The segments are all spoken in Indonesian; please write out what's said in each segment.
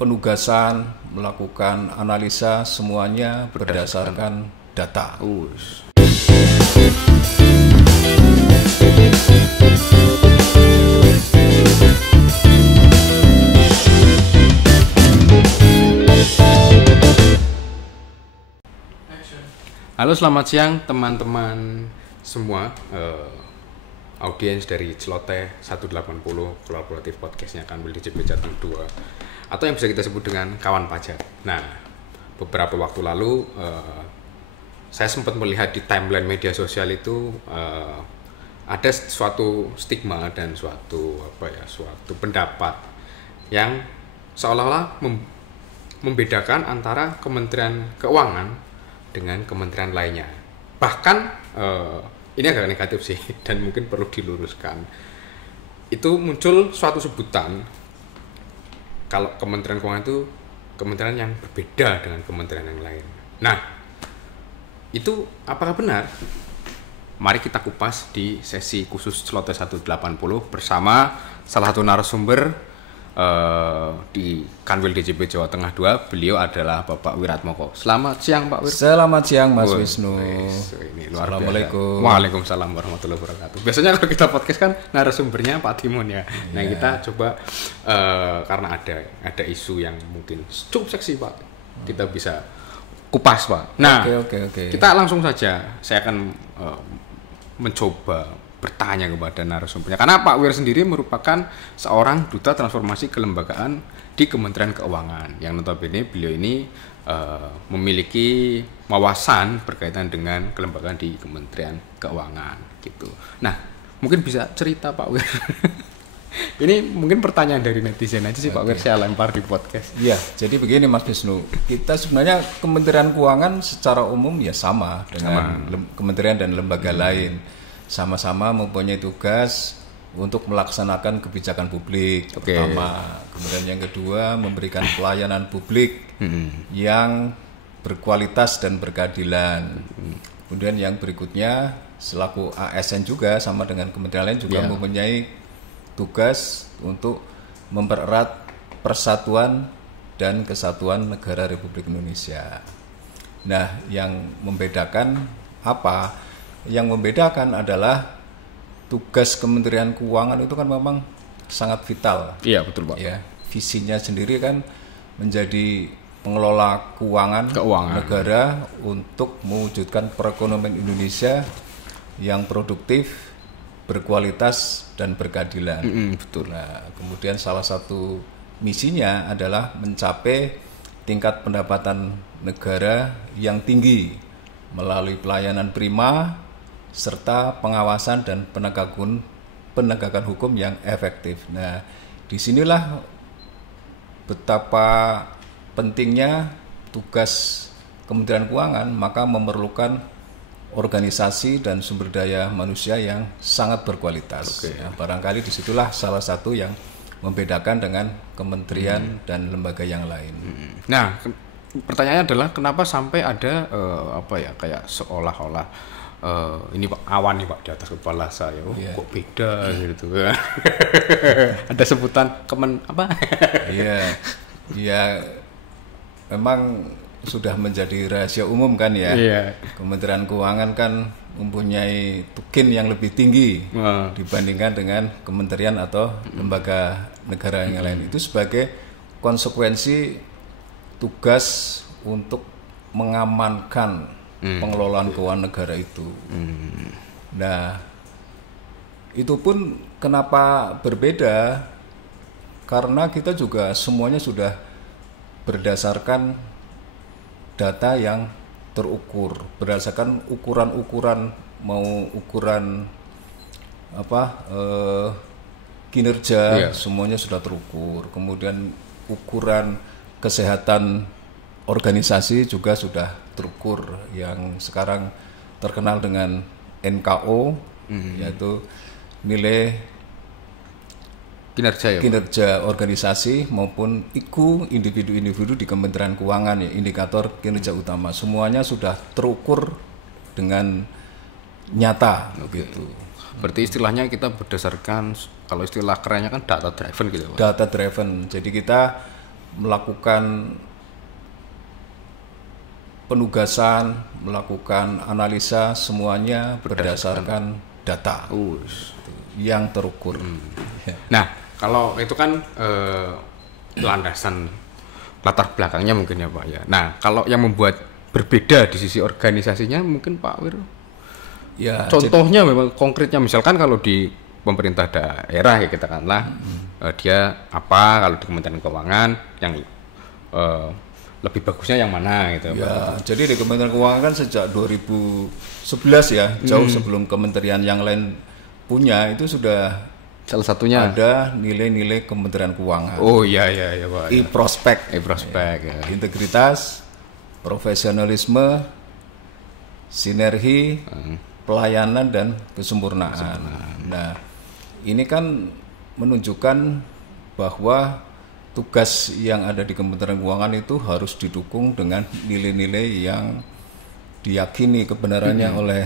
penugasan, melakukan analisa, semuanya berdasarkan data. Halo, selamat siang teman-teman semua. Audiens dari Celoteh 180 Kolaboratif Podcastnya Kanwil DJP Jateng 2, atau yang bisa kita sebut dengan kawan pajak. Nah, beberapa waktu lalu saya sempat melihat di timeline media sosial itu ada suatu stigma dan suatu pendapat yang seolah-olah membedakan antara Kementerian Keuangan dengan kementerian lainnya. Bahkan ini agak negatif sih dan mungkin perlu diluruskan. Itu muncul suatu sebutan kalau Kementerian Keuangan itu kementerian yang berbeda dengan kementerian yang lain. Nah, itu apakah benar? Mari kita kupas di sesi khusus Celoteh 180 bersama salah satu narasumber di Kanwil DJP Jawa Tengah 2. Beliau adalah Bapak Wiratmoko. Selamat siang Pak Wir. Selamat siang Mas Wisnu. Ini luar Assalamualaikum. biasa. Waalaikumsalam warahmatullahi wabarakatuh. Biasanya kalau kita podcast kan narasumbernya Pak Timon ya. Nah, kita coba karena ada isu yang mungkin cukup seksi Pak, kita bisa kupas Pak. Nah, Oke. kita langsung saja. Saya akan mencoba bertanya kepada narasumbernya, karena Pak Wir sendiri merupakan seorang duta transformasi kelembagaan di Kementerian Keuangan, yang notabene beliau ini memiliki wawasan berkaitan dengan kelembagaan di Kementerian Keuangan gitu. Nah, mungkin bisa cerita Pak Wir. Ini mungkin pertanyaan dari netizen aja sih Pak Wir, saya lempar di podcast. Iya, jadi begini Mas Wisnu, kita sebenarnya Kementerian Keuangan secara umum ya sama dengan kementerian dan lembaga lain. Sama-sama mempunyai tugas untuk melaksanakan kebijakan publik pertama. Kemudian yang kedua, memberikan pelayanan publik yang berkualitas dan berkeadilan. Kemudian yang berikutnya, selaku ASN juga sama dengan kementerian lain juga mempunyai tugas untuk mempererat persatuan dan kesatuan negara Republik Indonesia. Nah, yang membedakan apa? Yang membedakan adalah tugas Kementerian Keuangan itu kan memang sangat vital. Iya, betul Pak. Ya, visinya sendiri kan menjadi pengelola keuangan negara untuk mewujudkan perekonomian Indonesia yang produktif, berkualitas dan berkeadilan. Betul. Nah, kemudian salah satu misinya adalah mencapai tingkat pendapatan negara yang tinggi melalui pelayanan prima serta pengawasan dan penegakan hukum yang efektif. Nah, disinilah betapa pentingnya tugas Kementerian Keuangan, maka memerlukan organisasi dan sumber daya manusia yang sangat berkualitas. Nah, barangkali disitulah salah satu yang membedakan dengan kementerian dan lembaga yang lain. Nah, pertanyaannya adalah kenapa sampai ada kayak seolah-olah ini Pak, awan nih Pak di atas kepala saya. Kok beda gitu. Ada sebutan Iya, memang sudah menjadi rahasia umum kan ya. Kementerian Keuangan kan mempunyai tukin yang lebih tinggi dibandingkan dengan kementerian atau lembaga negara yang lain. Itu sebagai konsekuensi tugas untuk mengamankan pengelolaan keuangan negara itu. Nah, itu pun kenapa berbeda? Karena kita juga semuanya sudah berdasarkan data yang terukur, berdasarkan ukuran-ukuran, mau ukuran kinerja, semuanya sudah terukur. Kemudian ukuran kesehatan organisasi juga sudah terukur, yang sekarang terkenal dengan NKO, yaitu nilai kinerja organisasi maupun IKU individu-individu di Kementerian Keuangan, ya, indikator kinerja utama, semuanya sudah terukur dengan nyata gitu. Berarti istilahnya kita berdasarkan, kalau istilah kerennya kan data driven gitu Pak. Data driven. Jadi kita melakukan penugasan, melakukan analisa semuanya berdasarkan data yang terukur. Nah, kalau itu kan landasan latar belakangnya mungkin ya Pak ya. Nah, kalau yang membuat berbeda di sisi organisasinya mungkin Pak Wir. Ya, contohnya memang konkretnya misalkan kalau di pemerintah daerah ya katakanlah dia apa, kalau di Kementerian Keuangan yang lebih bagusnya yang mana gitu ya. Jadi di Kementerian Keuangan kan sejak 2011 ya, jauh sebelum kementerian yang lain punya, itu sudah salah satunya ada nilai-nilai Kementerian Keuangan. Oh iya Pak. E-prospek ya. Integritas, profesionalisme, sinergi, pelayanan dan kesempurnaan. Nah, ini kan menunjukkan bahwa tugas yang ada di Kementerian Keuangan itu harus didukung dengan nilai-nilai yang diyakini kebenarannya oleh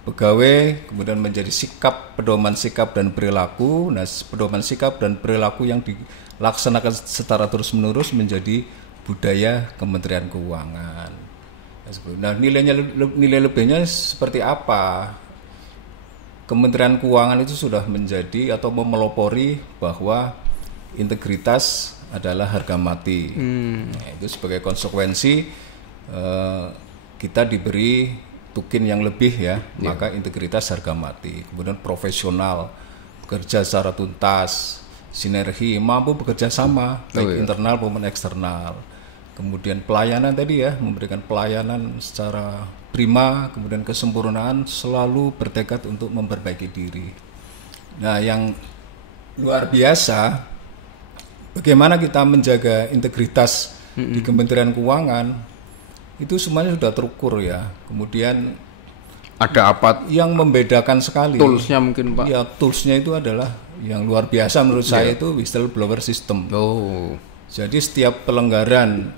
pegawai, kemudian menjadi sikap, pedoman sikap dan perilaku. Nah, pedoman sikap dan perilaku yang dilaksanakan secara terus-menerus menjadi budaya Kementerian Keuangan. Nah, nilai lebihnya seperti apa? Kementerian Keuangan itu sudah menjadi atau memelopori bahwa integritas adalah harga mati. Nah, itu sebagai konsekuensi kita diberi tukin yang lebih ya, maka integritas harga mati. Kemudian profesional, bekerja secara tuntas, sinergi, mampu bekerja sama baik internal maupun eksternal. Kemudian pelayanan tadi ya, memberikan pelayanan secara prima, kemudian kesempurnaan, selalu bertekad untuk memperbaiki diri. Nah, yang luar biasa, bagaimana kita menjaga integritas di Kementerian Keuangan, itu semuanya sudah terukur ya. Kemudian ada apa yang membedakan sekali? Toolsnya mungkin Pak? Ya, toolsnya itu adalah yang luar biasa menurut saya itu whistleblower system. Jadi setiap pelanggaran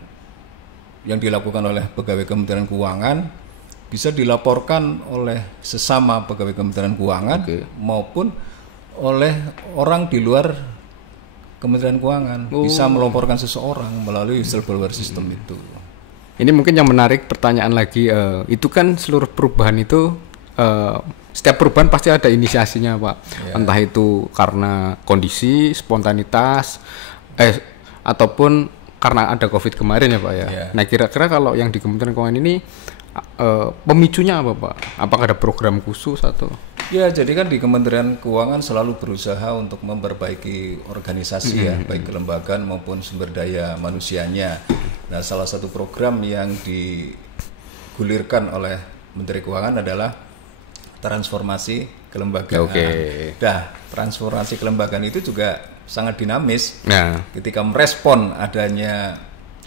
yang dilakukan oleh pegawai Kementerian Keuangan bisa dilaporkan oleh sesama pegawai Kementerian Keuangan maupun oleh orang di luar Kementerian Keuangan. Bisa melaporkan seseorang melalui whistleblower system itu. Ini mungkin yang menarik pertanyaan lagi, itu kan seluruh perubahan itu setiap perubahan pasti ada inisiasinya Pak. Entah itu karena kondisi, spontanitas, ataupun karena ada COVID kemarin ya Pak ya. Nah, kira-kira kalau yang di Kementerian Keuangan ini pemicunya apa Pak? Apakah ada program khusus atau? Ya, jadi kan di Kementerian Keuangan selalu berusaha untuk memperbaiki organisasi ya, baik kelembagaan maupun sumber daya manusianya. Nah, salah satu program yang digulirkan oleh Menteri Keuangan adalah transformasi kelembagaan. Nah, transformasi kelembagaan itu juga sangat dinamis. Ketika merespon adanya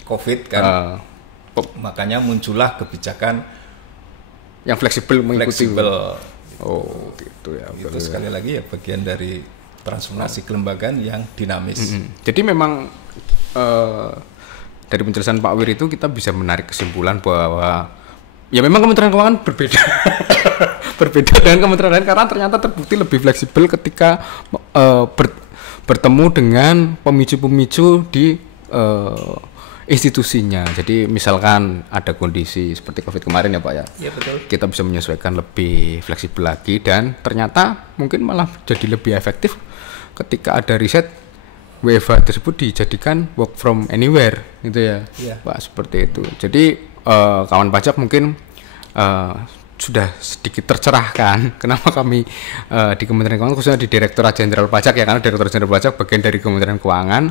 COVID kan, makanya muncullah kebijakan yang fleksibel mengikuti. Gitu ya. Itu sekali lagi ya bagian dari transformasi kelembagaan yang dinamis. Jadi memang dari penjelasan Pak Wir itu kita bisa menarik kesimpulan bahwa ya memang Kementerian Keuangan berbeda berbeda dengan kementerian lain karena ternyata terbukti lebih fleksibel ketika bertemu dengan pemicu-pemicu di institusinya. Jadi misalkan ada kondisi seperti COVID kemarin ya Pak ya. Iya betul. Kita bisa menyesuaikan lebih fleksibel lagi dan ternyata mungkin malah jadi lebih efektif ketika ada riset WFH tersebut dijadikan work from anywhere gitu ya. Pak, seperti itu. Jadi kawan pajak mungkin sudah sedikit tercerahkan kenapa kami di Kementerian Keuangan khususnya di Direktorat Jenderal Pajak ya, karena Direktorat Jenderal Pajak bagian dari Kementerian Keuangan,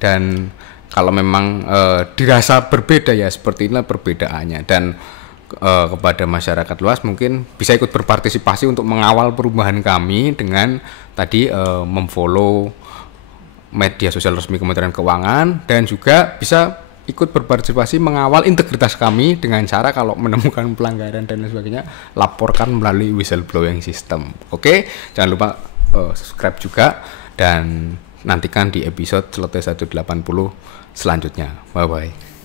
dan kalau memang dirasa berbeda ya seperti inilah perbedaannya, dan kepada masyarakat luas mungkin bisa ikut berpartisipasi untuk mengawal perubahan kami dengan tadi memfollow media sosial resmi Kementerian Keuangan, dan juga bisa ikut berpartisipasi mengawal integritas kami dengan cara kalau menemukan pelanggaran dan lain sebagainya laporkan melalui whistleblowing system. Oke, jangan lupa subscribe juga dan nantikan di episode Celoteh 180 selanjutnya. Bye bye.